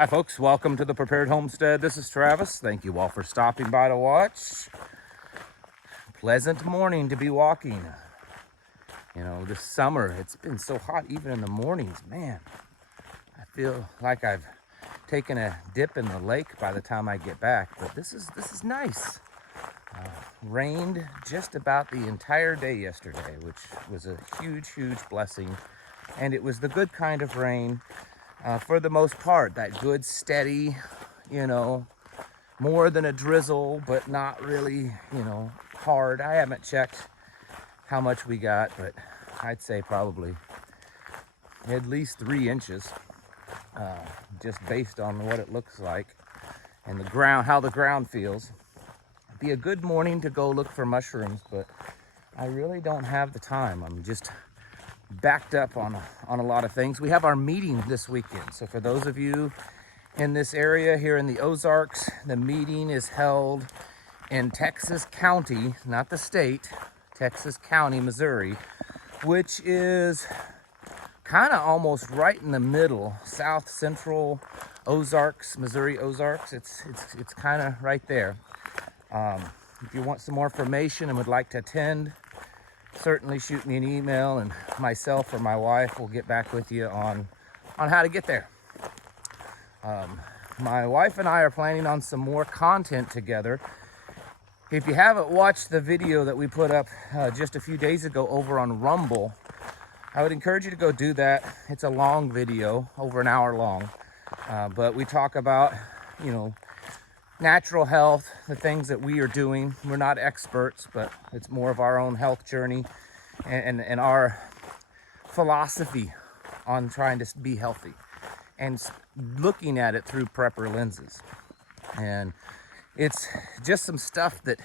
Hi folks, welcome to the Prepared Homestead. This is Travis. Thank you all for stopping by to watch. Pleasant morning to be walking. You know, this summer, it's been so hot even in the mornings. Man, I feel like I've taken a dip in the lake by the time I get back, but this is nice. Rained just about the entire day yesterday, which was a huge blessing. And it was the good kind of rain. For the most part, that good, steady, more than a drizzle, but not really, hard. I haven't checked how much we got, but I'd say probably at least 3 inches, just based on what it looks like and the ground, how the ground feels. It'd be a good morning to go look for mushrooms, but I really don't have the time. I'm just backed up on a lot of things. We have our meeting this weekend. So for those of you in this area here in the Ozarks, the meeting is held in Texas County, not the state, Texas County, Missouri, which is kind of almost right in the middle, south central Ozarks, Missouri Ozarks. It's kind of right there. If you want some more information and would like to attend, certainly shoot me an email, and myself or my wife will get back with you on how to get there. My wife and I are planning on some more content together. If you haven't watched the video that we put up just a few days ago over on Rumble, I would encourage you to go do that. It's a long video, over an hour long, but we talk about, natural health, the things that we are doing. We're not experts, but it's more of our own health journey and our philosophy on trying to be healthy and looking at it through prepper lenses. And it's just some stuff that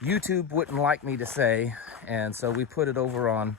YouTube wouldn't like me to say, and so we put it over on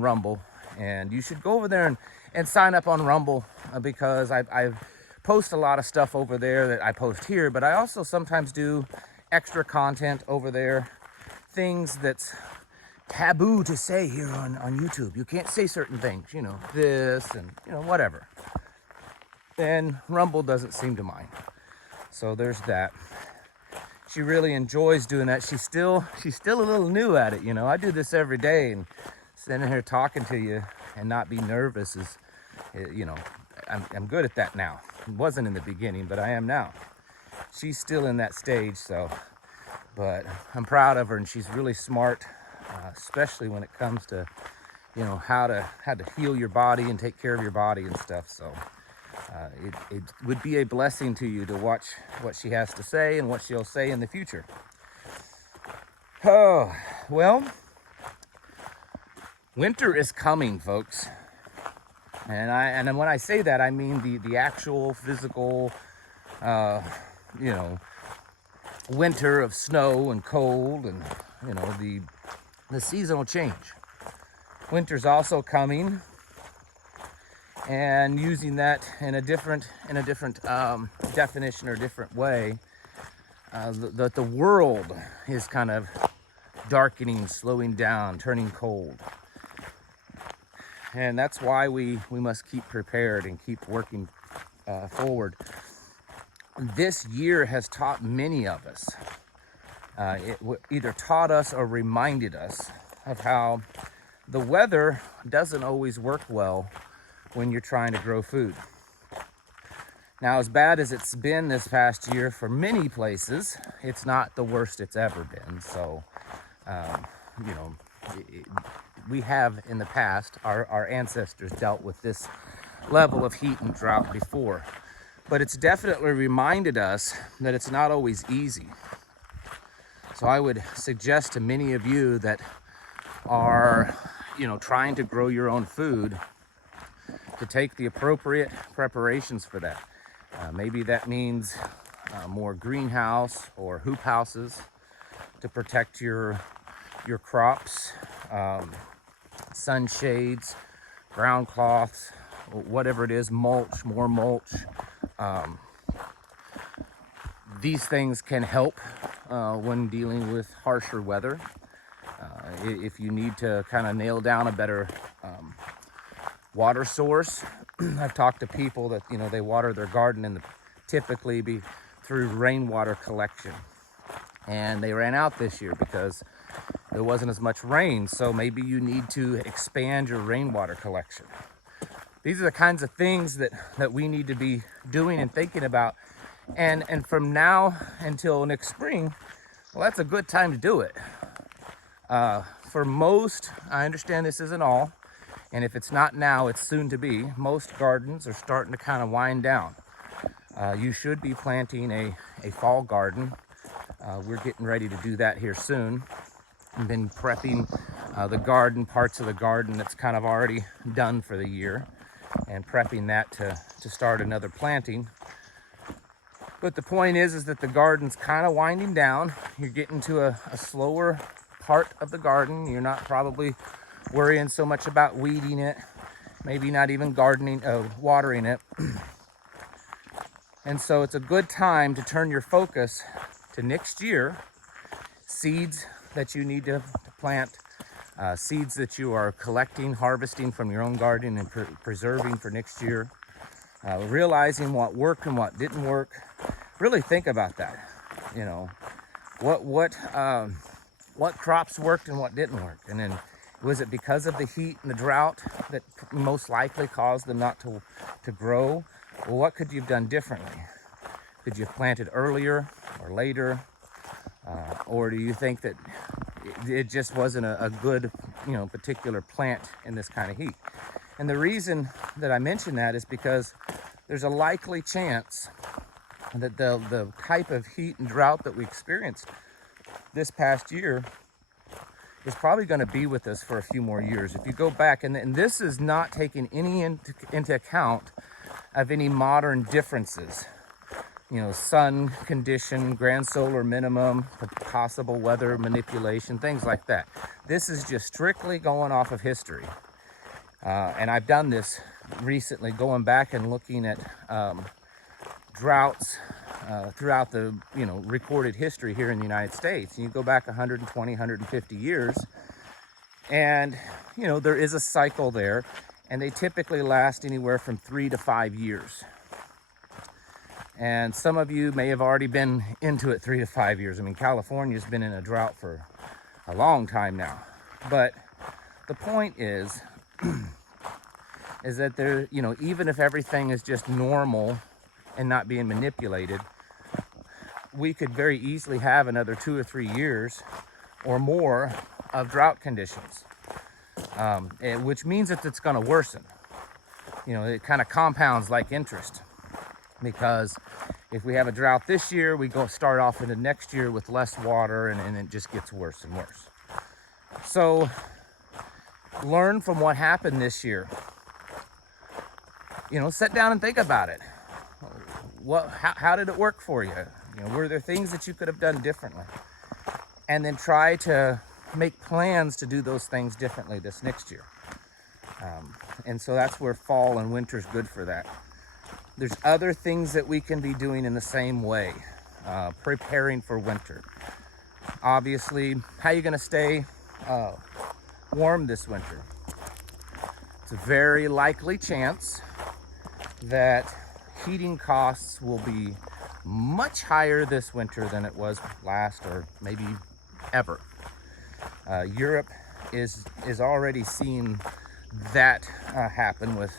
Rumble. And you should go over there and sign up on Rumble, because I've post a lot of stuff over there that I post here, but I also sometimes do extra content over there, things that's taboo to say here on YouTube. You can't say certain things, this and, whatever. And Rumble doesn't seem to mind. So there's that. She really enjoys doing that. She's still a little new at it, I do this every day, and sitting here talking to you and not be nervous is, I'm good at that now. Wasn't in the beginning, but I am now. She's still in that stage, but I'm proud of her, and she's really smart, especially when it comes to, how to heal your body and take care of your body and stuff. So it would be a blessing to you to watch what she has to say and what she'll say in the future. Oh, well, winter is coming, folks. And when I say that, I mean the actual physical, winter of snow and cold, and the seasonal change. Winter's also coming, and using that in a different definition or different way, the world is kind of darkening, slowing down, turning cold. And that's why we must keep prepared and keep working forward. This year has taught many of us, it either taught us or reminded us of how the weather doesn't always work well when you're trying to grow food. Now, as bad as it's been this past year for many places, it's not the worst it's ever been. So, we have in the past, our ancestors dealt with this level of heat and drought before, but it's definitely reminded us that it's not always easy. So I would suggest to many of you that are, trying to grow your own food, to take the appropriate preparations for that. Maybe that means more greenhouse or hoop houses to protect your crops, sunshades, ground cloths, whatever it is, mulch, more mulch. These things can help when dealing with harsher weather. If you need to kind of nail down a better water source, I've talked to people that, they water their garden typically be through rainwater collection. And they ran out this year because there wasn't as much rain. So maybe you need to expand your rainwater collection. These are the kinds of things that we need to be doing and thinking about. And from now until next spring, well, that's a good time to do it. For most, I understand this isn't all, and if it's not now, it's soon to be. Most gardens are starting to kind of wind down. You should be planting a fall garden. We're getting ready to do that here soon. I've been prepping the garden, parts of the garden that's kind of already done for the year, and prepping that to start another planting. But the point is that the garden's kind of winding down. You're getting to a slower part of the garden. You're not probably worrying so much about weeding it, maybe not even watering it. And so it's a good time to turn your focus to next year, seeds that you need to plant, seeds that you are collecting, harvesting from your own garden and preserving for next year, realizing what worked and what didn't work. Really think about that. What crops worked and what didn't work, and then was it because of the heat and the drought that most likely caused them not to grow? Well, what could you have done differently? Could you have planted earlier or later? Or do you think that it just wasn't a good, particular plant in this kind of heat? And the reason that I mention that is because there's a likely chance that the type of heat and drought that we experienced this past year is probably going to be with us for a few more years. If you go back, and this is not taking any into account of any modern differences, sun condition, grand solar minimum, possible weather manipulation, things like that. This is just strictly going off of history. And I've done this recently, going back and looking at droughts throughout the recorded history here in the United States. And you go back 120, 150 years, and there is a cycle there, and they typically last anywhere from 3 to 5 years. And some of you may have already been into it 3 to 5 years. I mean, California's been in a drought for a long time now. But the point is that there, even if everything is just normal and not being manipulated, we could very easily have another 2 or 3 years or more of drought conditions, which means that it's going to worsen. It kind of compounds like interest, because if we have a drought this year, we start off into next year with less water, and it just gets worse and worse. So learn from what happened this year. Sit down and think about it. How did it work for you? Were there things that you could have done differently? And then try to make plans to do those things differently this next year. And so that's where fall and winter is good for that. There's other things that we can be doing in the same way, preparing for winter. Obviously, how are you going to stay warm this winter? It's a very likely chance that heating costs will be much higher this winter than it was last, or maybe ever. Europe is already seeing that happen with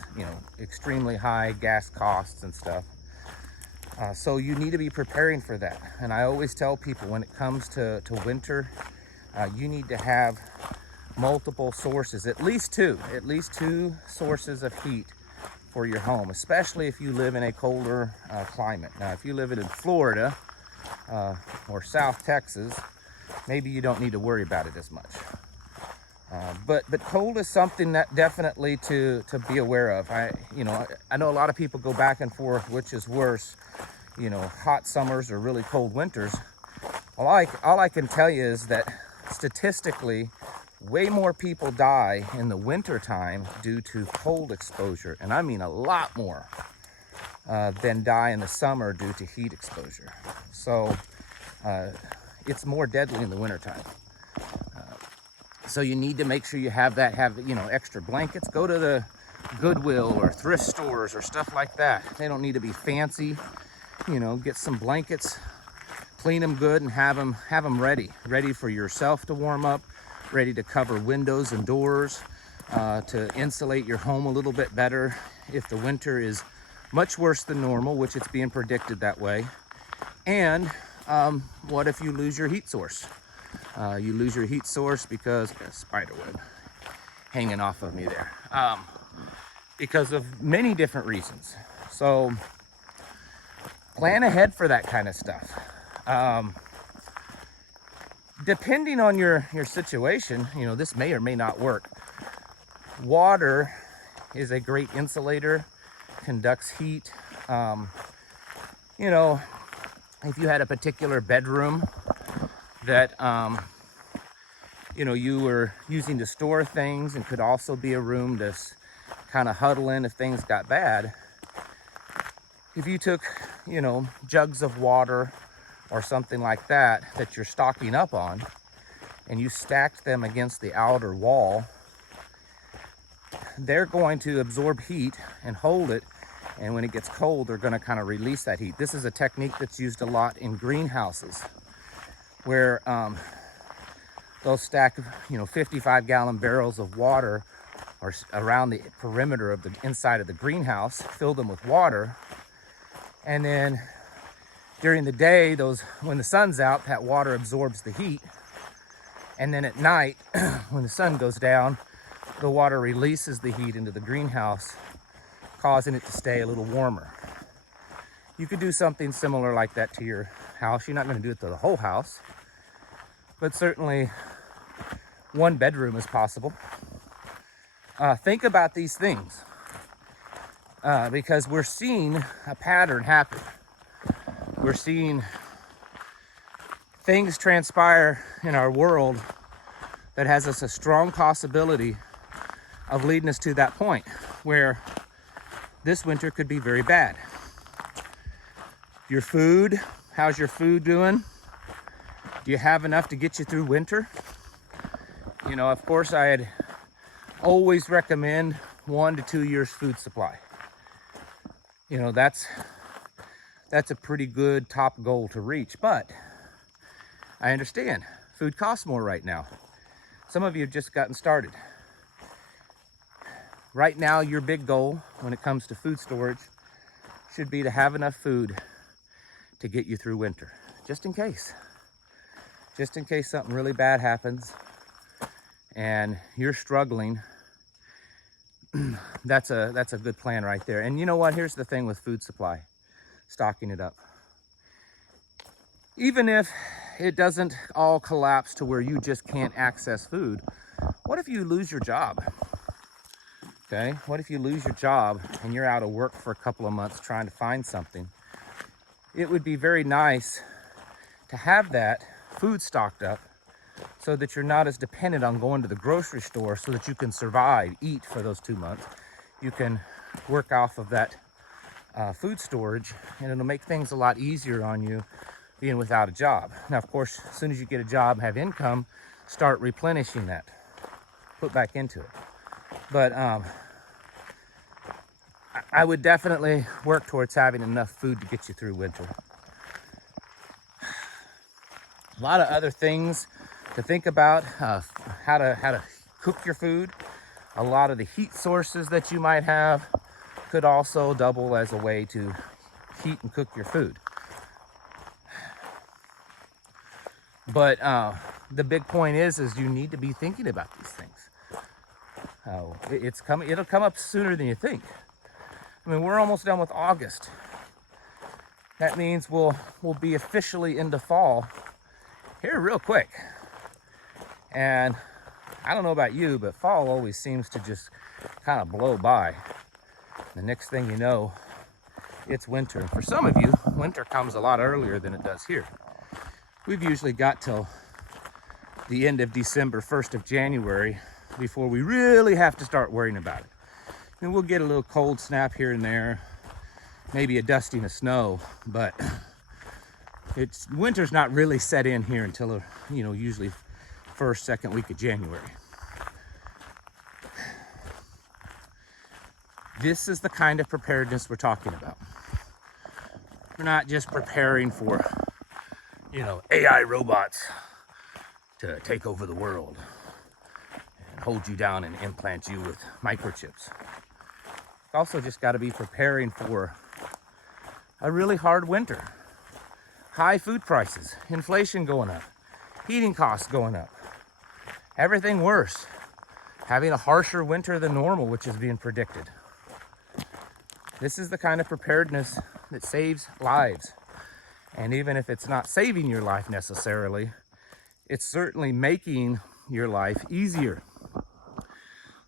extremely high gas costs and stuff. So you need to be preparing for that. And I always tell people, when it comes to winter, you need to have multiple sources, at least two sources of heat for your home, especially if you live in a colder climate. Now, if you live in Florida or South Texas, maybe you don't need to worry about it as much. But cold is something that definitely to be aware of. I know a lot of people go back and forth, which is worse, hot summers or really cold winters. All I can tell you is that statistically, way more people die in the winter time due to cold exposure, and I mean a lot more, than die in the summer due to heat exposure. So it's more deadly in the wintertime. So you need to make sure you have extra blankets. Go to Goodwill or thrift stores or stuff like that. They don't need to be fancy. You know, get some blankets, clean them good, and have them ready for yourself to warm up, ready to cover windows and doors, to insulate your home a little bit better if the winter is much worse than normal, which it's being predicted that way. And what if you lose your heat source? You lose your heat source because a spider web hanging off of me there, because of many different reasons. So plan ahead for that kind of stuff. Depending on your situation, you know, this may or may not work. Water is a great insulator, conducts heat. You know, if you had a particular bedroom that you know, you were using to store things and could also be a room to kind of huddle in if things got bad, if you took, you know, jugs of water or something like that that you're stocking up on, and you stacked them against the outer wall, they're going to absorb heat and hold it, and when it gets cold, they're going to kind of release that heat. This is a technique that's used a lot in greenhouses, where they'll stack, you know, 55-gallon barrels of water or around the perimeter of the inside of the greenhouse, fill them with water, and then during the day, when the sun's out, that water absorbs the heat, and then at night, when the sun goes down, the water releases the heat into the greenhouse, causing it to stay a little warmer. You could do something similar like that to your house. You're not going to do it to the whole house, but certainly one bedroom is possible. Think about these things, because we're seeing a pattern happen. We're seeing things transpire in our world that has us a strong possibility of leading us to that point where this winter could be very bad. Your food, how's your food doing? Do you have enough to get you through winter? You know, of course, I'd always recommend 1 to 2 years food supply. You know, that's a pretty good top goal to reach, but I understand food costs more right now. Some of you have just gotten started. Right now, your big goal when it comes to food storage should be to have enough food to get you through winter, just in case something really bad happens and you're struggling. That's a good plan right there. And you know what? Here's the thing with food supply, stocking it up. Even if it doesn't all collapse to where you just can't access food, what if you lose your job? Okay, what if you lose your job and you're out of work for a couple of months trying to find something? It would be very nice to have that food stocked up so that you're not as dependent on going to the grocery store, so that you can survive, eat for those 2 months. You can work off of that food storage, and it'll make things a lot easier on you being without a job. Now, of course, as soon as you get a job, have income, start replenishing that, put back into it. But I would definitely work towards having enough food to get you through winter. A lot of other things to think about, how to cook your food. A lot of the heat sources that you might have could also double as a way to heat and cook your food. But the big point is you need to be thinking about these things. It'll come up sooner than you think. I mean, we're almost done with August. That means we'll be officially into fall here real quick. And I don't know about you, but fall always seems to just kind of blow by. The next thing you know, it's winter. And for some of you, winter comes a lot earlier than it does here. We've usually got till the end of December, 1st of January, before we really have to start worrying about it. And we'll get a little cold snap here and there, maybe a dusting of snow, but winter's not really set in here until, usually first, second week of January. This is the kind of preparedness we're talking about. We're not just preparing for, AI robots to take over the world and hold you down and implant you with microchips. Also just got to be preparing for a really hard winter. High food prices, inflation going up, heating costs going up, everything worse. Having a harsher winter than normal, which is being predicted. This is the kind of preparedness that saves lives. And even if it's not saving your life necessarily, it's certainly making your life easier.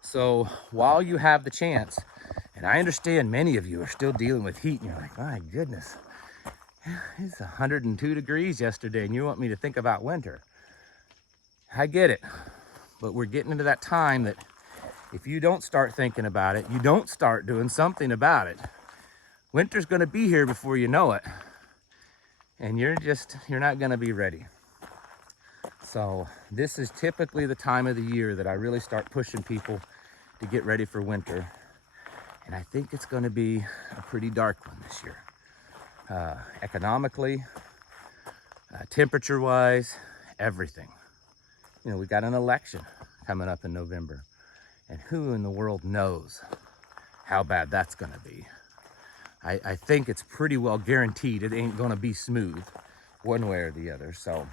So while you have the chance, and I understand many of you are still dealing with heat, and you're like, my goodness, it's 102 degrees yesterday, and you want me to think about winter. I get it, but we're getting into that time that if you don't start thinking about it, you don't start doing something about it, winter's gonna be here before you know it, and you're not gonna be ready. So this is typically the time of the year that I really start pushing people to get ready for winter. And I think it's gonna be a pretty dark one this year. Economically, temperature-wise, everything. We got an election coming up in November. And who in the world knows how bad that's gonna be? I think it's pretty well guaranteed it ain't gonna be smooth one way or the other. So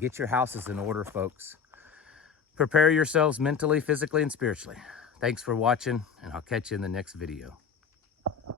get your houses in order, folks. Prepare yourselves mentally, physically, and spiritually. Thanks for watching, and I'll catch you in the next video.